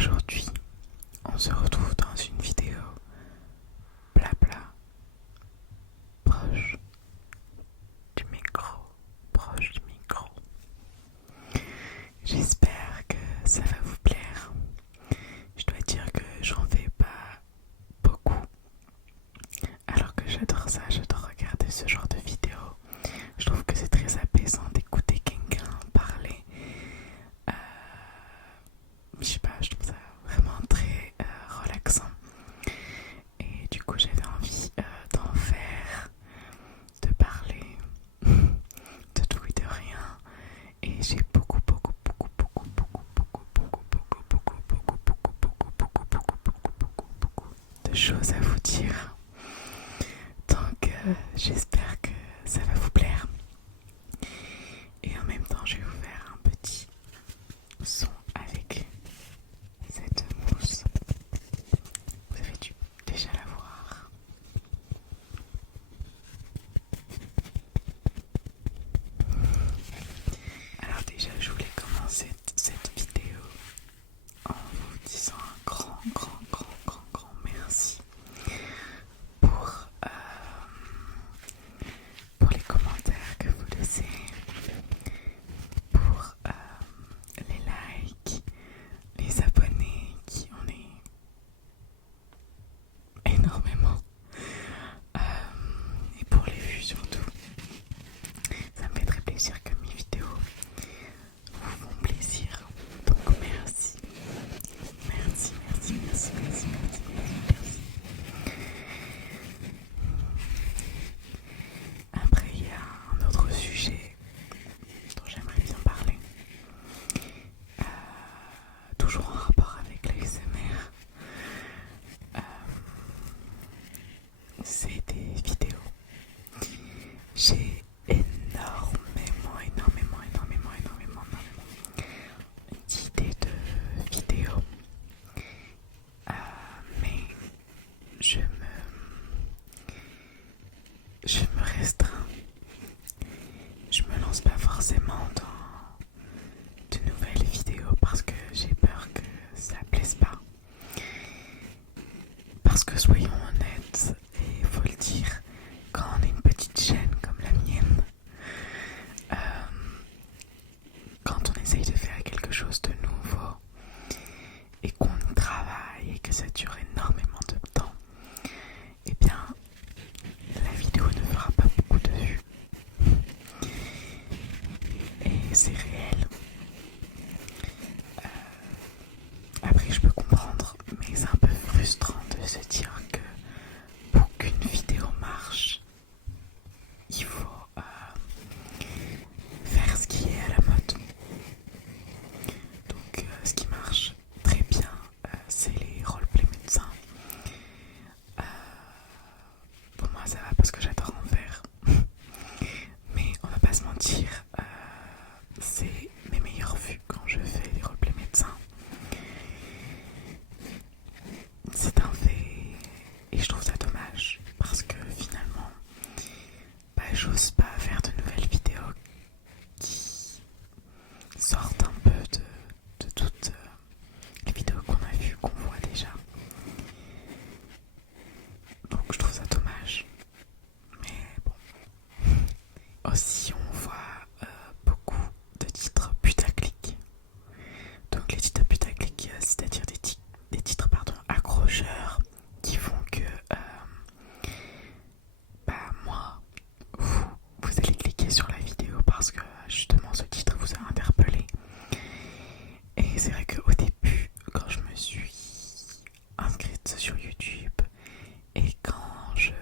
Aujourd'hui, on se retrouve dans une vidéo blabla proche du micro, J'espère que ça va vous plaire. Je dois dire que j'en fais pas beaucoup, alors que j'adore ça, j'adore regarder ce genre de vidéo. Je trouve que c'est très apaisant d'écouter quelqu'un parler. Je sais pas, je trouve ça vraiment très relaxant. Et du coup, j'avais envie d'en faire, de parler, de tout et de rien. Et j'ai beaucoup de choses à vous dire. Donc, j'espère que ça va vous plaire. Et en même temps, je vais vous faire un petit son avec cette mousse. Vous avez dû déjà la voir. Alors déjà, je voulais commencer cette vidéo en vous disant un grand merci pour les commentaires que vous laissez, pour les likes, les abonnés qui en est énormément, et pour les vues surtout. Ça me fait très plaisir que mes vidéos vous font plaisir, donc merci. Après, il y a un autre sujet dont j'aimerais bien parler, toujours en rapport avec l'ASMR. C'est des vidéos. J'ai énormément d'idées de vidéos, mais je me restreins. Je me lance pas forcément dans de nouvelles vidéos parce que j'ai peur que ça plaise pas. Parce que soyons honnêtes, et il faut le dire, quand on est une petite chaîne comme la mienne, quand on essaye de faire quelque chose de nouveau et qu'on travaille et que ça dure énormément de temps, eh bien la vidéo ne fera pas beaucoup de vues. Et c'est réel. Après, je peux comprendre, mais c'est un peu frustrant de se dire que pour qu'une vidéo marche, il faut faire ce qui est à la mode. Donc ce qui marche très bien, c'est les roleplay médecins. Pour moi ça va parce que j'adore en faire. Mais on va pas se mentir, c'est mes meilleures vues quand je fais les roleplay médecins. C'est un fait et je trouve ça dommage parce que finalement j'ose pas faire de nouvelles vidéos qui sortent un peu de toutes les vidéos qu'on a vues, qu'on voit déjà. Donc je trouve ça dommage. Mais bon. Aussi on voit beaucoup de titres putaclic. Donc les titres putaclic, c'est-à-dire des titres accrocheurs qui font que moi, vous allez cliquer sur la vidéo parce que justement ce titre vous a interpellé. Et c'est vrai qu'au début, quand je me suis inscrite sur YouTube et quand j'ai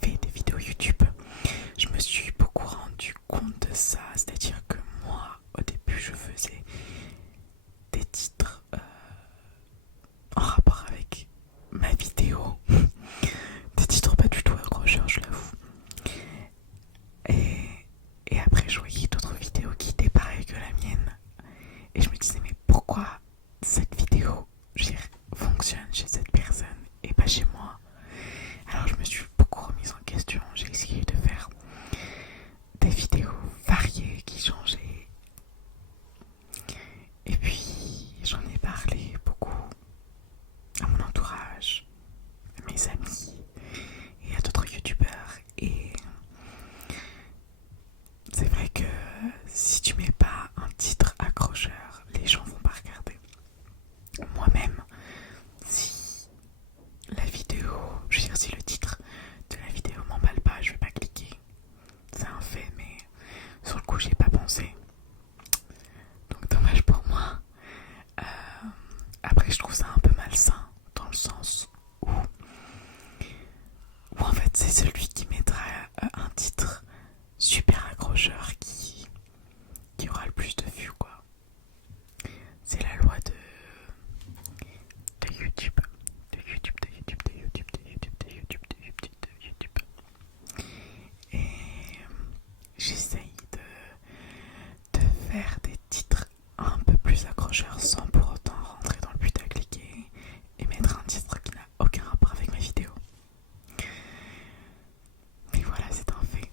fait des vidéos YouTube, je me suis beaucoup rendu compte de ça. C'est-à-dire que moi, au début, je faisais des titres en rapport avec ma vidéo. Des titres pas du tout accrocheurs, je l'avoue. Et après, je voyais d'autres vidéos qui étaient pareilles que la mienne. Et je me disais, mais plus accrocheur sans pour autant rentrer dans le putaclic et mettre un titre qui n'a aucun rapport avec mes vidéos. Mais voilà, c'est un fait.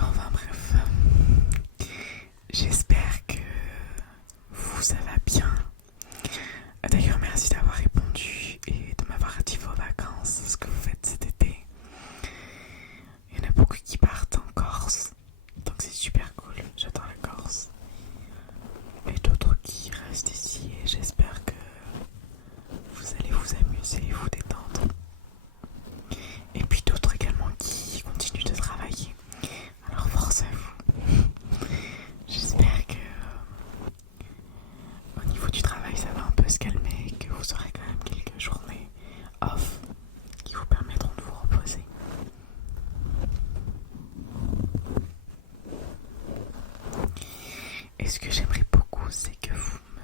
Enfin bref, j'espère que vous, ça va bien. D'ailleurs, merci d'avoir répondu et de m'avoir dit vos vacances, ce que vous faites cet été. Il y en a beaucoup qui partent en Corse, donc c'est super cool, j'adore la Corse. Et d'autres qui restent ici et j'espère que vous allez vous amuser et vous détendre. Et puis d'autres également qui continuent de travailler. Alors force à vous. J'espère que au niveau du travail ça va un peu se calmer et que vous aurez quand même quelques journées off qui vous permettront de vous reposer. Et ce que j'aimerais beaucoup, c'est que vous me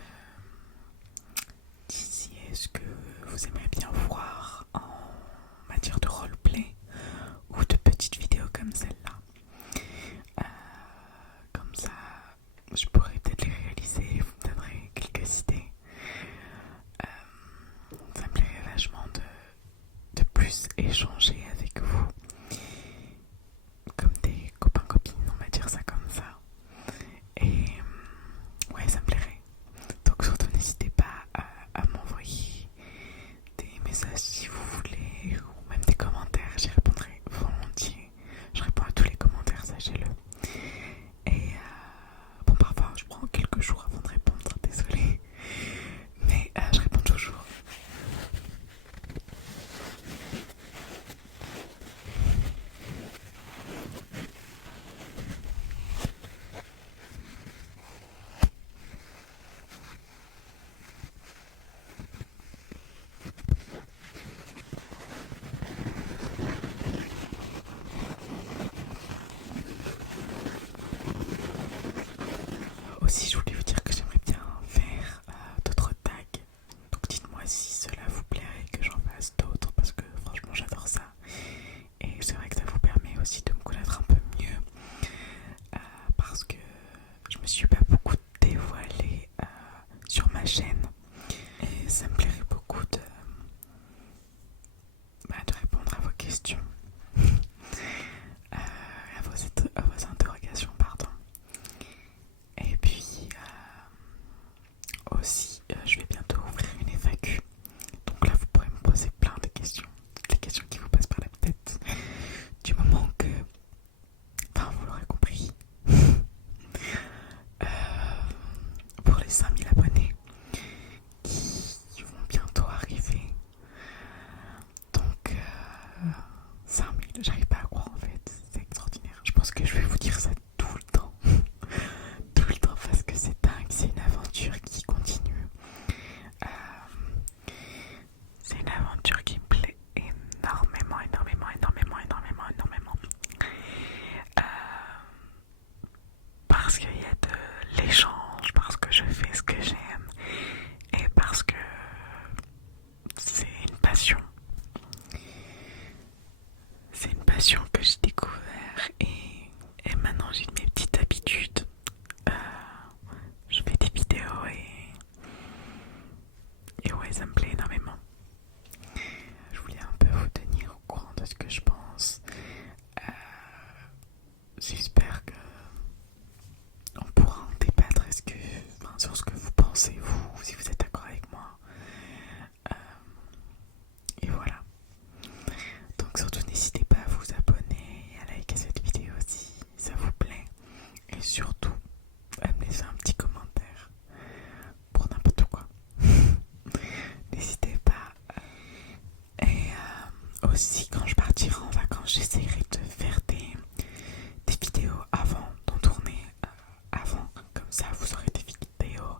disiez ce que vous aimeriez bien voir en matière de roleplay ou de petites vidéos comme celle-là. Comme ça, je pourrais peut-être les réaliser et vous me donnerez quelques idées. Ça me plairait vachement de plus échanger avec vous comme des copains-copines, on va dire ça comme ça. Et ouais, ça me plairait. Donc surtout n'hésitez pas à m'envoyer des messages si vous voulez ou même des commentaires, j'y répondrai volontiers. Je réponds à tous les commentaires, sachez-le. Et bon, parfois je prends quelques jours avant de répondre, désolée. Mais je réponds toujours. Aussi, je voulais vous dire que j'aimerais bien faire d'autres tags. Donc dites-moi si cela vous plairait que j'en fasse d'autres parce que franchement j'adore ça. Et c'est vrai que ça vous permet aussi de me connaître un peu mieux parce que je me suis pas beaucoup dévoilée sur ma chaîne. Et ça me plairait beaucoup de répondre à vos questions, à vos interrogations, pardon. Et puis aussi, je vais bientôt ouvrir une FAQ. Donc là, vous pourrez me poser plein de questions, toutes les questions qui vous passent par la tête. Du moment que, enfin, vous l'aurez compris, pour les 5000 abonnés qui vont bientôt arriver. Donc 5000, j'arrive pas à croire en fait, c'est extraordinaire. Je pense que je vais vous dire ça tout le temps. Tout le temps parce que c'est dingue, c'est une aventure qui continue. C'est une aventure qui me plaît énormément, énormément, énormément, énormément, énormément. Parce qu'il y a de l'échange, parce que je fais ce que j'aime et parce que c'est une passion. C'est une passion que j'ai découvert et maintenant j'ai mes petites habitudes. Je fais des vidéos et ouais, ça me plaît énormément. Je voulais un peu vous tenir au courant de ce que je pense. J'espère que on pourra en débattre sur ce que vous pensez, vous, si vous êtes d'accord avec moi. Et voilà. Donc surtout n'hésitez pas à vous abonner et à liker cette vidéo si ça vous plaît. Et surtout à me laisser un petit commentaire pour n'importe quoi. N'hésitez pas. Et aussi quand je partirai en vacances, j'essaierai de faire des vidéos avant, d'en tourner avant. Comme ça vous aurez des vidéos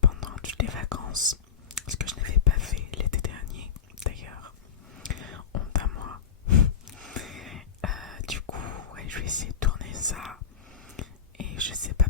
pendant toutes les vacances. Ce que je n'avais pas fait l'été dernier d'ailleurs. Honte à moi. Du coup, ouais, je vais essayer de tourner ça. Et je sais pas